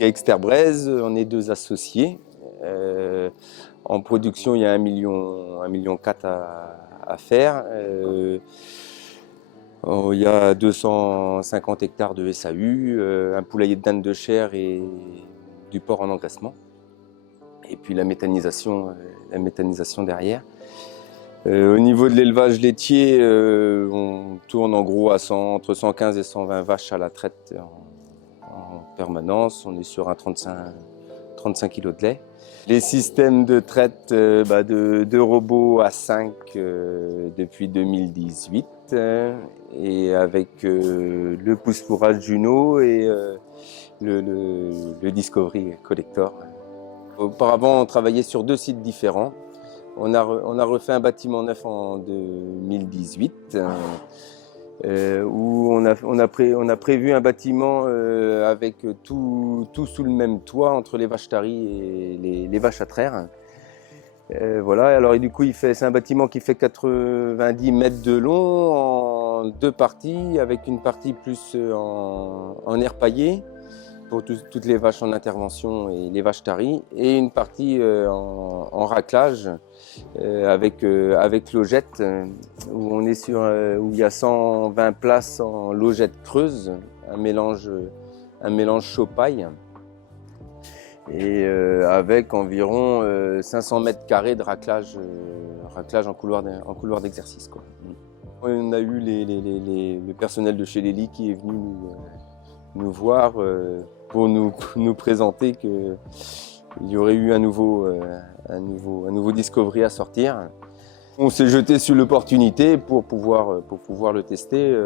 Exterbraise, on est 2 associés. En production, il y a 1,4 million à faire. Il y a 250 hectares de SAU, un poulailler de dinde de chair et du porc en engraissement. Et puis la méthanisation derrière. Au niveau de l'élevage laitier, on tourne en gros à entre 115 et 120 vaches à la traite en permanence. On est sur un 35 kg de lait. Les systèmes de traite de robots à 5 depuis 2018 et avec le pousse-fourrage Juno et le Discovery Collector. Auparavant, on travaillait sur 2 sites différents. On a refait un bâtiment neuf en 2018 où on a prévu un bâtiment avec tout sous le même toit entre les vaches taries et les vaches à traire. Voilà, alors du coup c'est un bâtiment qui fait 90 mètres de long en 2 parties, avec une partie plus en air paillé pour toutes les vaches en intervention et les vaches taries, et une partie en raclage avec logette, où il y a 120 places en logette creuse, un mélange chaud-paille, et avec environ 500 mètres carrés de raclage en couloir d'exercice, quoi. On a eu le personnel de chez Lely qui est venu nous voir pour nous présenter qu'il y aurait eu un nouveau Discovery à sortir. On s'est jeté sur l'opportunité pour pouvoir le tester,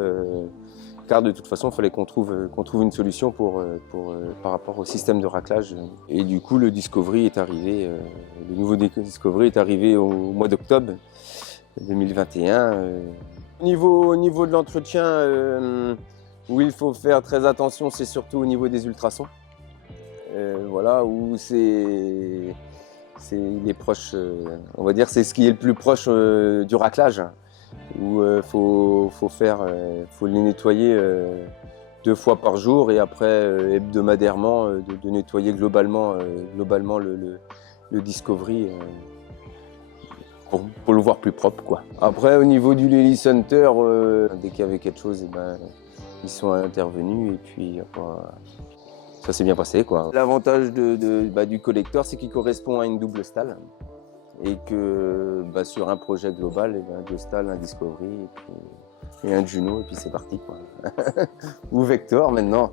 car de toute façon il fallait qu'on trouve une solution par rapport au système de raclage. Et du coup le Discovery est arrivé, le nouveau Discovery est arrivé au mois d'octobre 2021. Au niveau de l'entretien, où il faut faire très attention, c'est surtout au niveau des ultrasons. Voilà, où il est proche, on va dire, c'est ce qui est le plus proche du raclage, où faut les nettoyer 2 fois par jour, et après hebdomadairement de nettoyer globalement le Discovery pour le voir plus propre, quoi. Après, au niveau du Lely Center, dès qu'il y avait quelque chose, ils sont intervenus, et puis ça s'est bien passé, quoi. L'avantage du collector, c'est qu'il correspond à une double stalle, et que sur un projet global, 2 stalles, un Discovery et un Juno, et puis c'est parti, quoi. Ou Vector maintenant,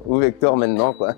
quoi.